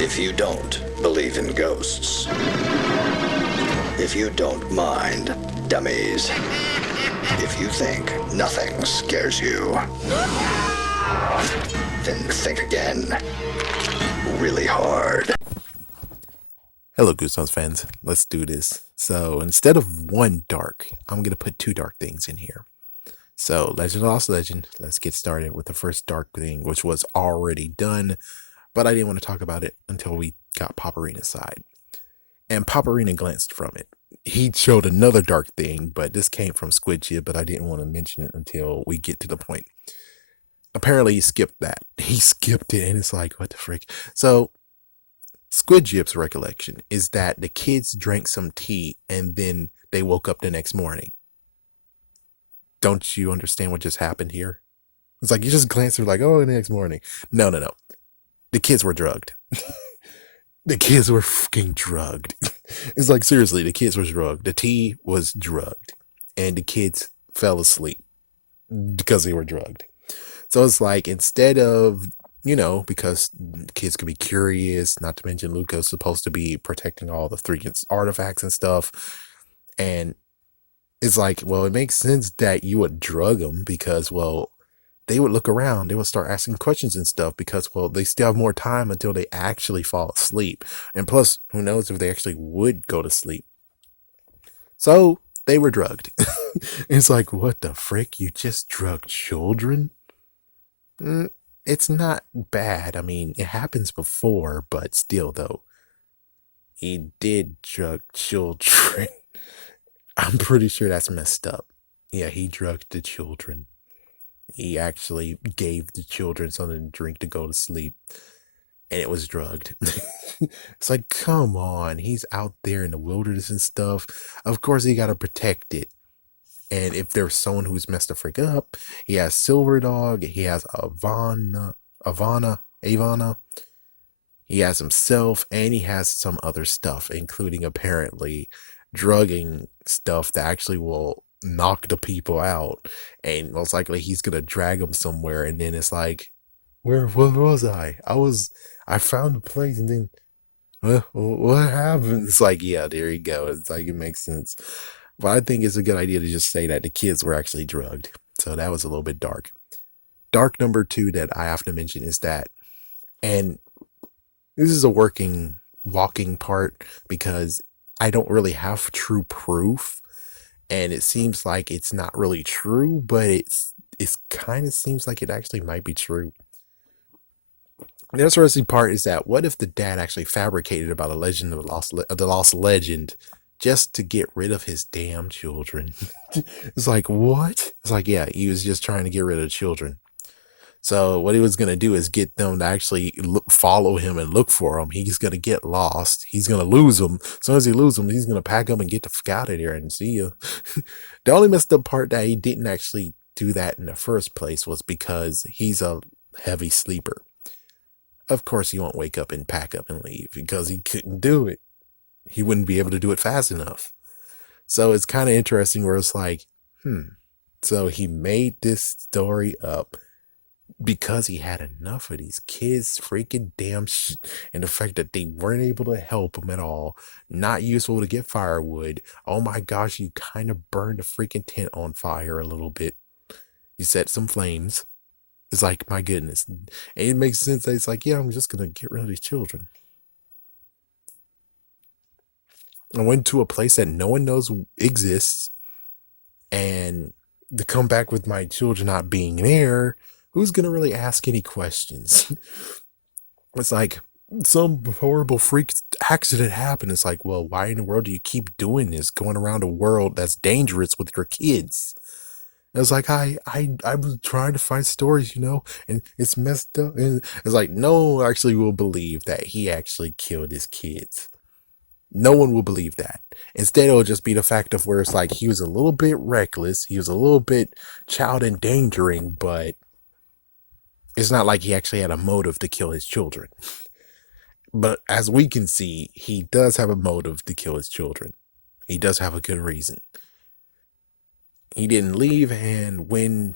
If you don't believe in ghosts, if you don't mind dummies, if you think nothing scares you, then think again. Really hard. Hello, Goosebumps fans. Let's do this. So instead of one dark, I'm going to put two dark things in here. So Legend of Lost Legend, let's get started with the first dark thing, which was already done, but I didn't want to talk about it until we got Paparina's side. And Paparina glanced from it. He showed another dark thing, but this came from Squidjib, but I didn't want to mention it until we get to the point. Apparently he skipped that. He skipped it, and it's like, what the frick? So Squidjib's recollection is that the kids drank some tea and then they woke up the next morning. Don't you understand what just happened here? It's like you just glance through like, oh, the next morning. No. The kids were drugged. The kids were fucking drugged. It's like, seriously, the kids were drugged. The tea was drugged. And the kids fell asleep because they were drugged. So it's like, instead of, because kids can be curious, not to mention Luca's supposed to be protecting all the three artifacts and stuff. And it's like, well, it makes sense that you would drug them because, well, they would look around, they would start asking questions and stuff because, well, they still have more time until they actually fall asleep. And plus, who knows if they actually would go to sleep. So they were drugged. It's like, what the frick? You just drugged children? It's not bad. I mean, it happens before, but still, though, he did drug children. I'm pretty sure that's messed up. Yeah, he drugged the children. He actually gave the children something to drink to go to sleep, and it was drugged. It's like, come on. He's out there in the wilderness and stuff. Of course, he got to protect it. And if there's someone who's messed the freak up, he has Silver Dog, he has Ivana, he has himself, and he has some other stuff, including apparently drugging stuff that actually will knock the people out. And most likely he's gonna drag them somewhere, and then it's like, where was I? I found a place, and then what happened? It's like, yeah, there you go. It's like, it makes sense. But I think it's a good idea to just say that the kids were actually drugged. So that was a little bit dark. Dark number two that I have to mention is that, and this is a walking part because I don't really have true proof, and it seems like it's not really true, but it's kind of seems like it actually might be true. The interesting part is that what if the dad actually fabricated about a legend of the lost legend just to get rid of his damn children? It's like, what? It's like, yeah, he was just trying to get rid of children. So what he was going to do is get them to actually follow him and look for him. He's going to get lost. He's going to lose them. As soon as he loses them, he's going to pack up and get the fuck out of there and see you. The only messed up part that he didn't actually do that in the first place was because he's a heavy sleeper. Of course, he won't wake up and pack up and leave because he couldn't do it. He wouldn't be able to do it fast enough. So it's kind of interesting where it's like, so he made this story up because he had enough of these kids freaking damn shit, and the fact that they weren't able to help him at all, not useful to get firewood. Oh my gosh, you kind of burned the freaking tent on fire a little bit. You set some flames. It's like, my goodness. And it makes sense that it's like, yeah, I'm just going to get rid of these children. I went to a place that no one knows exists, and to come back with my children not being there, who's going to really ask any questions? It's like, some horrible freak accident happened. It's like, well, why in the world do you keep doing this, going around a world that's dangerous with your kids? I was like, I was trying to find stories, and it's messed up. And it's like, no one actually will believe that he actually killed his kids. No one will believe that. Instead, it'll just be the fact of where it's like, he was a little bit reckless. He was a little bit child endangering, but it's not like he actually had a motive to kill his children. But as we can see, he does have a motive to kill his children. He does have a good reason. He didn't leave, and when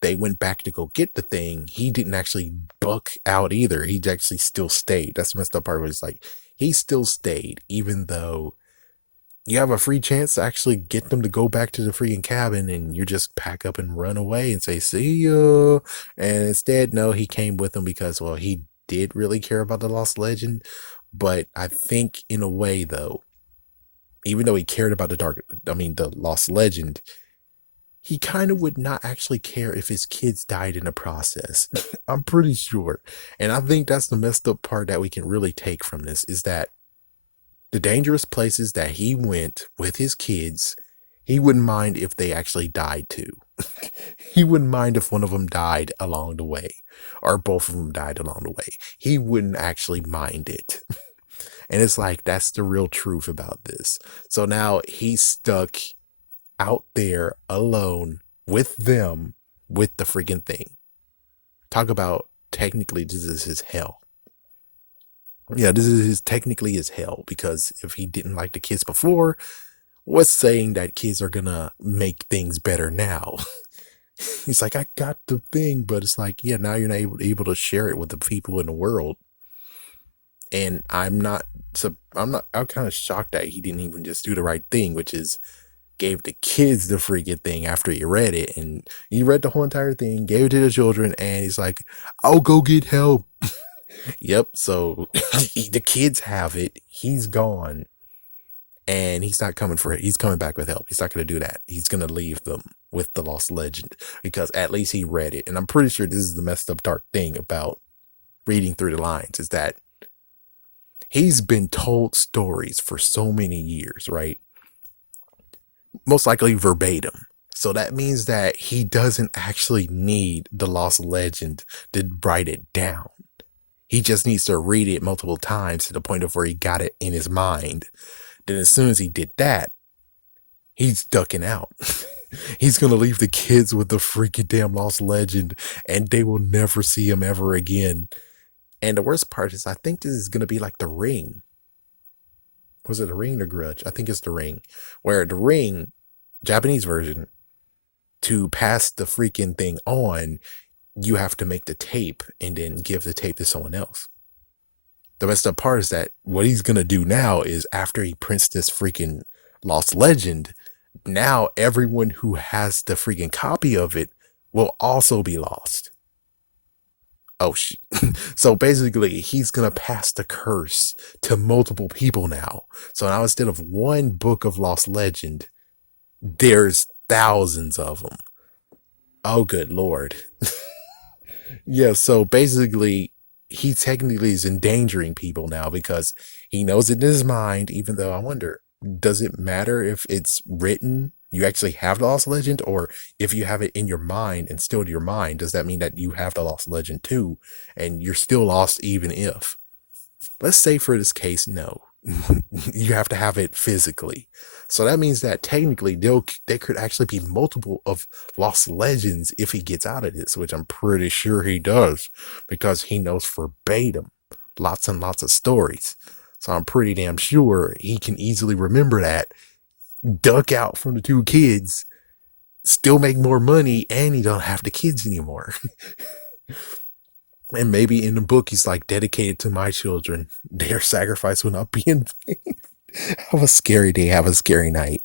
they went back to go get the thing, he didn't actually buck out either. He actually still stayed. That's the messed up part. Was like he still stayed, even though you have a free chance to actually get them to go back to the freaking cabin, and you just pack up and run away and say see ya. And instead, no, he came with them because, well, he did really care about the lost legend. But I think in a way, though, even though he cared about the lost legend, he kind of would not actually care if his kids died in the process. I'm pretty sure. And I think that's the messed up part that we can really take from this, is that the dangerous places that he went with his kids, he wouldn't mind if they actually died too. He wouldn't mind if one of them died along the way, or both of them died along the way. He wouldn't actually mind it. And it's like, that's the real truth about this. So now he's stuck out there alone with them, with the freaking thing. Talk about, technically, this is his hell. Yeah, this is technically his hell, because if he didn't like the kids before, what's saying that kids are gonna make things better now? He's like, I got the thing, but it's like, yeah, now you're not able to share it with the people in the world. And I'm kind of shocked that he didn't even just do the right thing, which is gave the kids the freaking thing after he read it. And he read the whole entire thing, gave it to the children, and he's like, I'll go get help. Yep. So the kids have it. He's gone. And he's not coming for it. He's coming back with help. He's not going to do that. He's going to leave them with the lost legend, because at least he read it. And I'm pretty sure this is the messed up dark thing about reading through the lines, is that he's been told stories for so many years, right? Most likely verbatim. So that means that he doesn't actually need the lost legend to write it down. He just needs to read it multiple times to the point of where he got it in his mind. Then as soon as he did that, he's ducking out. He's going to leave the kids with the freaking damn lost legend, and they will never see him ever again. And the worst part is, I think this is going to be like The Ring. Was it The Ring or Grudge? I think it's The Ring. Where The Ring, Japanese version, to pass the freaking thing on, you have to make the tape and then give the tape to someone else. The messed up part is that what he's going to do now is, after he prints this freaking lost legend, now everyone who has the freaking copy of it will also be lost. Oh, shit. So basically, he's going to pass the curse to multiple people now. So now, instead of one book of lost legend, there's thousands of them. Oh, good Lord. Yeah, so basically, he technically is endangering people now, because he knows it in his mind, even though, I wonder, does it matter if it's written, you actually have the lost legend, or if you have it in your mind and still to your mind, does that mean that you have the lost legend too, and you're still lost even if? Let's say for this case, no. You have to have it physically. So that means that technically there could actually be multiple of lost legends if he gets out of this, which I'm pretty sure he does, because he knows verbatim lots and lots of stories. So I'm pretty damn sure he can easily remember that, duck out from the two kids, still make more money, and he don't have the kids anymore. And maybe in the book, he's like, dedicated to my children. Their sacrifice will not be in vain. Have a scary day. Have a scary night.